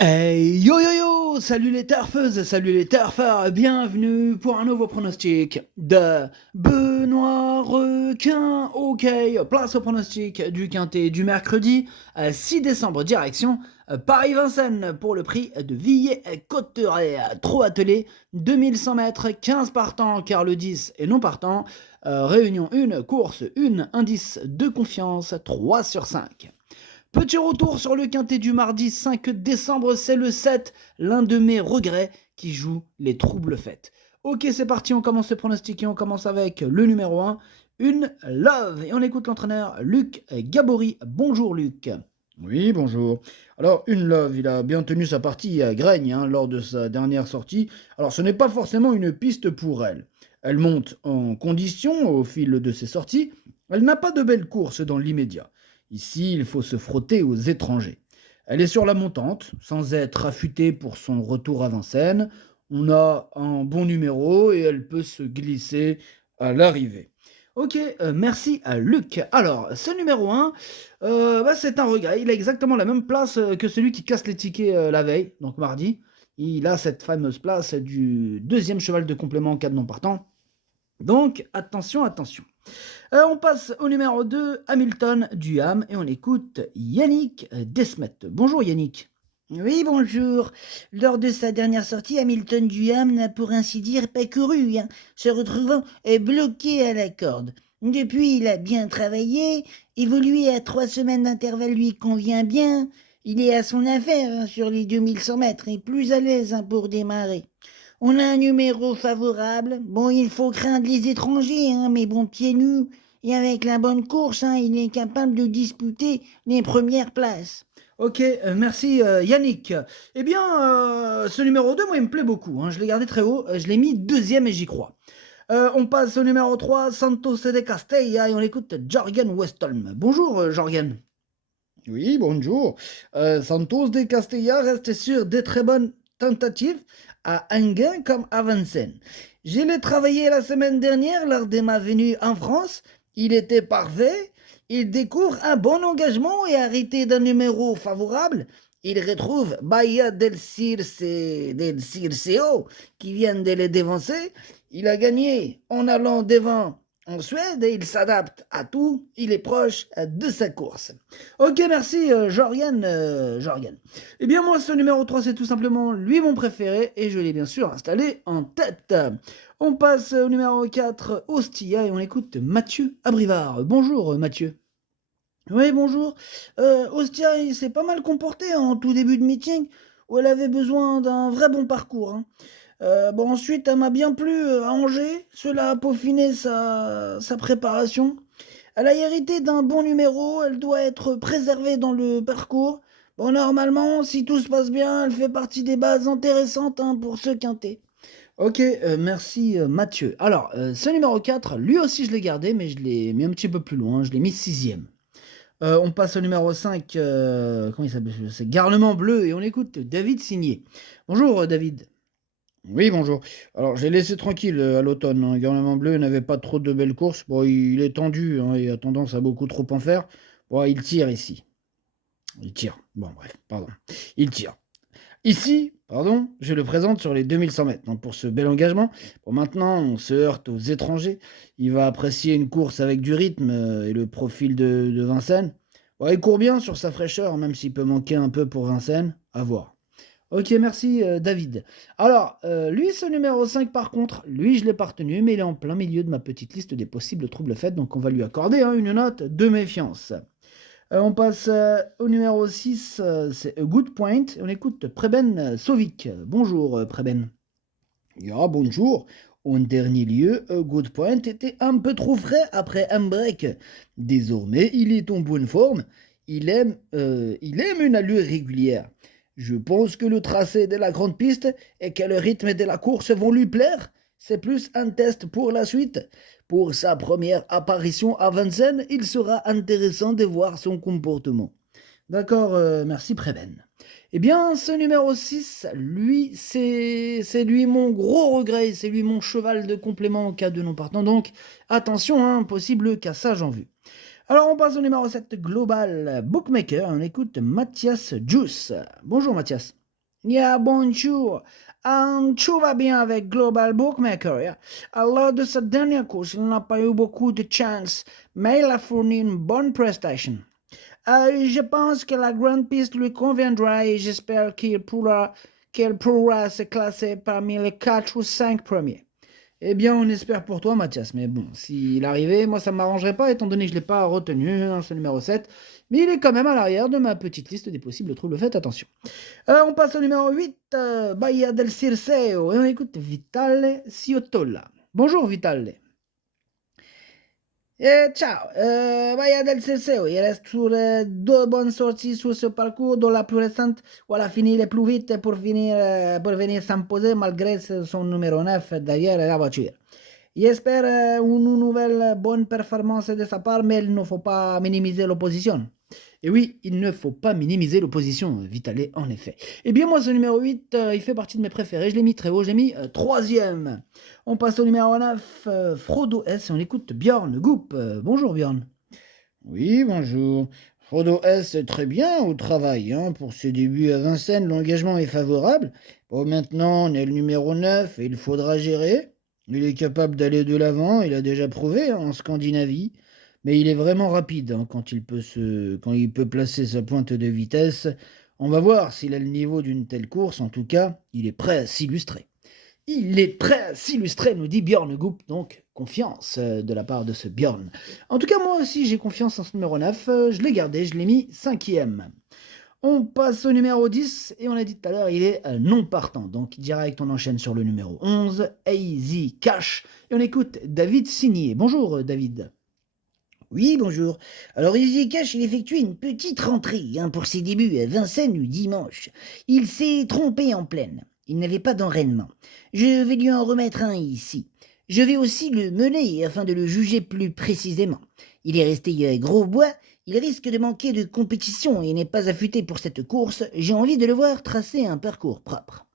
Hey yo yo yo! Salut les turfeuses, salut les turfeurs, bienvenue pour un nouveau pronostic de Benoît Requin. Ok, place au pronostic du quintet du mercredi 6 décembre, direction Paris-Vincennes pour le prix de Villers-Cotterêts. Trop attelé, 2100 mètres, 15 partants car le 10 est non partant. Réunion 1, course 1, indice de confiance 3 sur 5. Petit retour sur le quintet du mardi 5 décembre, c'est le 7, l'un de mes regrets qui joue les troubles fêtes. Ok, c'est parti, on commence le pronostic et on commence avec le numéro 1, une love. Et on écoute l'entraîneur Luc Gabory. Bonjour Luc. Oui, bonjour. Alors, une love, il a bien tenu sa partie à Graigne lors de sa dernière sortie. Alors, ce n'est pas forcément une piste pour elle. Elle monte en condition au fil de ses sorties. Elle n'a pas de belles courses dans l'immédiat. Ici, il faut se frotter aux étrangers. Elle est sur la montante, sans être affûtée pour son retour à Vincennes. On a un bon numéro et elle peut se glisser à l'arrivée. Ok, merci à Luc. Alors, ce numéro 1, c'est un regret. Il a exactement la même place que celui qui casse les tickets la veille, donc mardi. Il a cette fameuse place du deuxième cheval de complément en cas de non partant. Donc, attention, attention. On passe au numéro 2, Hamilton Duham, et on écoute Yannick Desmet. Bonjour Yannick. Oui, bonjour. Lors de sa dernière sortie, Hamilton Duham n'a pour ainsi dire pas couru, se retrouvant bloqué à la corde. Depuis, il a bien travaillé, évoluer à 3 semaines d'intervalle lui convient bien. Il est à son affaire sur les 2100 mètres et plus à l'aise pour démarrer. On a un numéro favorable. Bon, il faut craindre les étrangers, mais bon, pieds nus et avec la bonne course, il est capable de disputer les premières places. Ok, merci Yannick. Eh bien, ce numéro 2, moi, il me plaît beaucoup. Je l'ai gardé très haut. Je l'ai mis deuxième et j'y crois. On passe au numéro 3, Santos de Castella, et on écoute Jorgen Westholm. Bonjour Jorgen. Oui, bonjour. Santos de Castella reste sur des très bonnes tentatives à Enghien comme à Vincennes. Je l'ai travaillé la semaine dernière lors de ma venue en France. Il était parfait. Il découvre un bon engagement et arrêté d'un numéro favorable. Il retrouve Bahia del Circeo qui vient de le dévancer. Il a gagné en allant devant en Suède et il s'adapte à tout. Il est proche de sa course. Ok, merci Jorgen. Eh bien, moi, ce numéro 3, c'est tout simplement lui mon préféré et je l'ai bien sûr installé en tête. On passe au numéro 4, Ostia, et on écoute Mathieu Abrivard. Bonjour Mathieu. Oui, bonjour. Ostia, il s'est pas mal comporté en tout début de meeting où elle avait besoin d'un vrai bon parcours. Bon, ensuite, elle m'a bien plu à Angers. Cela a peaufiné sa préparation. Elle a hérité d'un bon numéro. Elle doit être préservée dans le parcours. Bon, normalement, si tout se passe bien, elle fait partie des bases intéressantes pour ce quintet. Ok, merci Mathieu. Alors, ce numéro 4, lui aussi je l'ai gardé, mais je l'ai mis un petit peu plus loin. Je l'ai mis sixième. On passe au numéro 5, comment il s'appelle? C'est Garnement Bleu, et on écoute David Signé. Bonjour David. Oui, bonjour. Alors, j'ai laissé tranquille à l'automne. Gouvernement Bleu n'avait pas trop de belles courses. Bon, il est tendu et a tendance à beaucoup trop en faire. Bon, il tire ici. Il tire. Bon, bref, pardon. Il tire. Ici, pardon, je le présente sur les 2100 mètres pour ce bel engagement. Bon, maintenant, on se heurte aux étrangers. Il va apprécier une course avec du rythme et le profil de Vincennes. Bon, il court bien sur sa fraîcheur, même s'il peut manquer un peu pour Vincennes. À voir. Ok, merci David. Alors, lui, ce numéro 5, par contre, lui, je l'ai pas retenu, mais il est en plein milieu de ma petite liste des possibles troubles faits, donc on va lui accorder une note de méfiance. On passe au numéro 6, c'est A Good Point. On écoute Preben Sovic. Bonjour Preben. Ja, bonjour. En dernier lieu, Good Point était un peu trop frais après un break. Désormais, il est en bonne forme. Il aime une allure régulière. Je pense que le tracé de la grande piste et que le rythme de la course vont lui plaire. C'est plus un test pour la suite. Pour sa première apparition à Vincennes, il sera intéressant de voir son comportement. D'accord, merci Preben. Eh bien, ce numéro 6, lui, c'est lui mon gros regret, c'est lui mon cheval de complément en cas de non partant. Donc, attention, possible cassage en vue. Alors, on passe au numéro 7, Global Bookmaker. On écoute Mathias Juice. Bonjour Mathias. Yeah, bonjour. Tout va bien avec Global Bookmaker. Yeah. Lors de cette dernière course, il n'a pas eu beaucoup de chance, mais il a fourni une bonne prestation. Je pense que la grande piste lui conviendra et j'espère qu'elle pourra se classer parmi les 4 ou 5 premiers. Eh bien, on espère pour toi, Mathias. Mais bon, s'il arrivait, moi, ça ne m'arrangerait pas, étant donné que je ne l'ai pas retenu, hein, ce numéro 7. Mais il est quand même à l'arrière de ma petite liste des possibles troubles. Faites attention. On passe au numéro 8, Bahia del Circeo. Et on écoute Vitale Ciotola. Bonjour, Vitale. Ciao, Bahia del Circeo. Il reste sur deux bonnes sorties sur ce parcours, dont la plus récente, où elle a fini le plus vite pour venir s'imposer malgré son numéro 9 derrière la voiture. J'espère une nouvelle bonne performance de sa part, mais il ne faut pas minimiser l'opposition. Et oui, il ne faut pas minimiser l'opposition, Vitale, en effet. Eh bien, moi, ce numéro 8, il fait partie de mes préférés. Je l'ai mis très haut, je l'ai mis troisième. On passe au numéro 9, Frodo S, et on écoute Bjorn Goop. Bonjour, Bjorn. Oui, bonjour. Frodo S est très bien au travail. Hein. Pour ses débuts à Vincennes, l'engagement est favorable. Bon, maintenant, on est le numéro 9 et il faudra gérer. Il est capable d'aller de l'avant, il a déjà prouvé hein, en Scandinavie. Mais il est vraiment rapide hein, quand il peut placer sa pointe de vitesse. On va voir s'il a le niveau d'une telle course. En tout cas, il est prêt à s'illustrer. Il est prêt à s'illustrer, nous dit Bjorn Goop, donc confiance de la part de ce Bjorn. En tout cas, moi aussi, j'ai confiance en ce numéro 9, je l'ai gardé, je l'ai mis cinquième. On passe au numéro 10, et on l'a dit tout à l'heure, il est non partant, donc direct on enchaîne sur le numéro 11, Easy Cash, et on écoute David Signé. Bonjour David. Oui, bonjour. Alors, Easy Cash, il effectue une petite rentrée hein, pour ses débuts à Vincennes du dimanche. Il s'est trompé en pleine. Il n'avait pas d'enraînement. Je vais lui en remettre un ici. Je vais aussi le mener afin de le juger plus précisément. Il est resté à Grosbois. Il risque de manquer de compétition et n'est pas affûté pour cette course. J'ai envie de le voir tracer un parcours propre.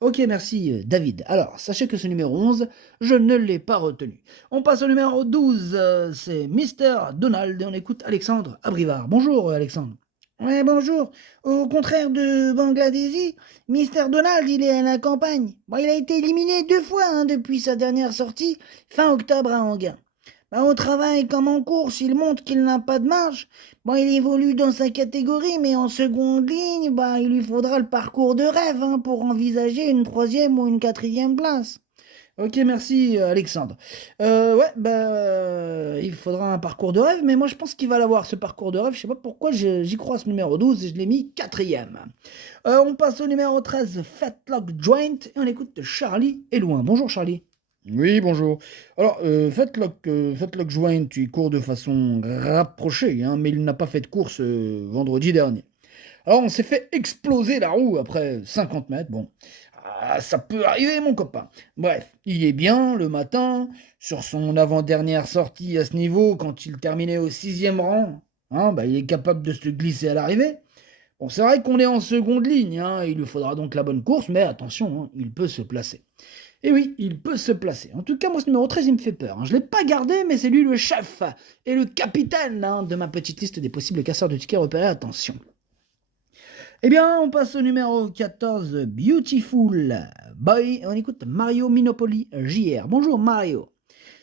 Ok, merci David. Alors, sachez que ce numéro 11, je ne l'ai pas retenu. On passe au numéro 12, c'est Mister Donald, et on écoute Alexandre Abrivard. Bonjour Alexandre. Ouais, bonjour. Au contraire de Bangladeshi, Mister Donald, il est à la campagne. Bon, il a été éliminé 2 fois hein, depuis sa dernière sortie, fin octobre à Anguin. Au travail comme en course, il montre qu'il n'a pas de marge. Bon, il évolue dans sa catégorie, mais en seconde ligne, il lui faudra le parcours de rêve hein, pour envisager une 3e ou une 4e place. Ok, merci Alexandre. Il faudra un parcours de rêve, mais moi je pense qu'il va l'avoir ce parcours de rêve. Je sais pas pourquoi j'y crois à ce numéro 12 et je l'ai mis quatrième. On passe au numéro 13, Fatlock Joint, et on écoute Charlie et Loin. Bonjour Charlie. Oui, bonjour. Alors, Fatlock Joint, il court de façon rapprochée, hein, mais il n'a pas fait de course vendredi dernier. Alors, on s'est fait exploser la roue après 50 mètres. Bon, ça peut arriver, mon copain. Bref, il est bien le matin, sur son avant-dernière sortie à ce niveau, quand il terminait au 6e rang. Hein, il est capable de se glisser à l'arrivée. Bon, c'est vrai qu'on est en seconde ligne, hein, il lui faudra donc la bonne course, mais attention, hein, il peut se placer. Et oui, il peut se placer. En tout cas, moi, ce numéro 13, il me fait peur. Hein. Je ne l'ai pas gardé, mais c'est lui le chef et le capitaine hein, de ma petite liste des possibles casseurs de tickets repérés. Attention. Eh bien, on passe au numéro 14, Beautiful Boy. On écoute Mario Minopoli JR. Bonjour Mario.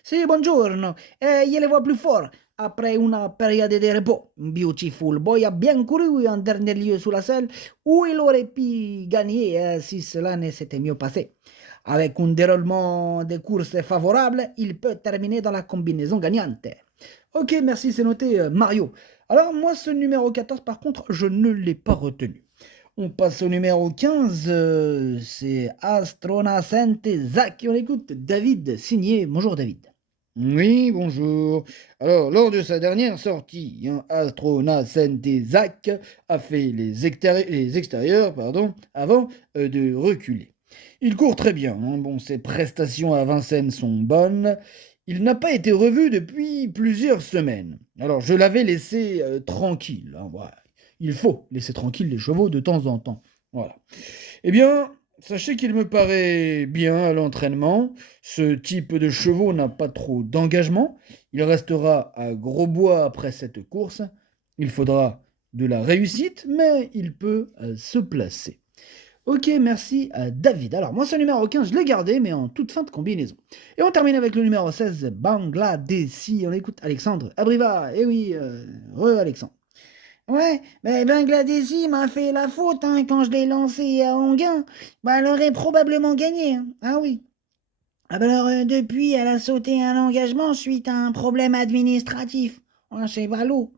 Si, buongiorno. Je le vois plus fort. Après une période de repos, Beautiful Boy a bien couru en dernier lieu sous la selle où il aurait pu gagner si cela ne s'était mieux passé. Avec un déroulement de course favorable, il peut terminer dans la combinaison gagnante. Ok, merci, c'est noté Mario. Alors moi, ce numéro 14, par contre, je ne l'ai pas retenu. On passe au numéro 15, c'est Astronacente Zach. Et on écoute David Signé. Bonjour David. Oui, bonjour. Alors, lors de sa dernière sortie, hein, Astronacente Zach a fait les extérieurs avant de reculer. Il court très bien. Hein. Bon, ses prestations à Vincennes sont bonnes. Il n'a pas été revu depuis plusieurs semaines. Alors, je l'avais laissé tranquille. Hein, voilà. Il faut laisser tranquille les chevaux de temps en temps. Voilà. Eh bien, sachez qu'il me paraît bien à l'entraînement. Ce type de chevaux n'a pas trop d'engagement. Il restera à Grosbois après cette course. Il faudra de la réussite, mais il peut se placer. Ok, merci David. Alors, moi, ce numéro 15, je l'ai gardé, mais en toute fin de combinaison. Et on termine avec le numéro 16, Bangladeshi. On écoute Alexandre Abriva. Eh oui, Alexandre. Ouais, mais Bangladeshi m'a fait la faute hein, quand je l'ai lancé à Anguin. Bah, elle aurait probablement gagné. Hein. Ah oui. Ah bah alors, depuis, elle a sauté un engagement suite à un problème administratif. Ah, c'est ballot.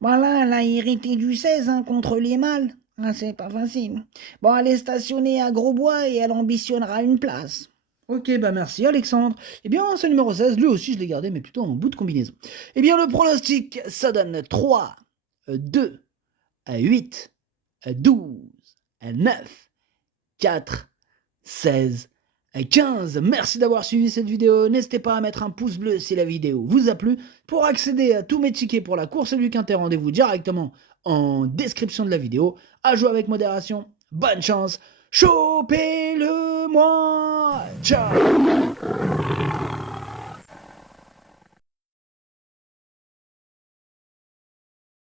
Bon, là, elle a hérité du 16 hein, contre les mâles. Ah, c'est pas facile. Bon, elle est stationnée à Grosbois et elle ambitionnera une place. Ok, bah merci Alexandre. Eh bien, ce numéro 16, lui aussi, je l'ai gardé, mais plutôt en bout de combinaison. Eh bien, le pronostic, ça donne 3, 2, 8, 12, 9, 4, 16, 15. Merci d'avoir suivi cette vidéo. N'hésitez pas à mettre un pouce bleu si la vidéo vous a plu. Pour accéder à tous mes tickets pour la course du Quintet, rendez-vous directement en description de la vidéo. À jouer avec modération. Bonne chance. Chopez-le moi. Ciao.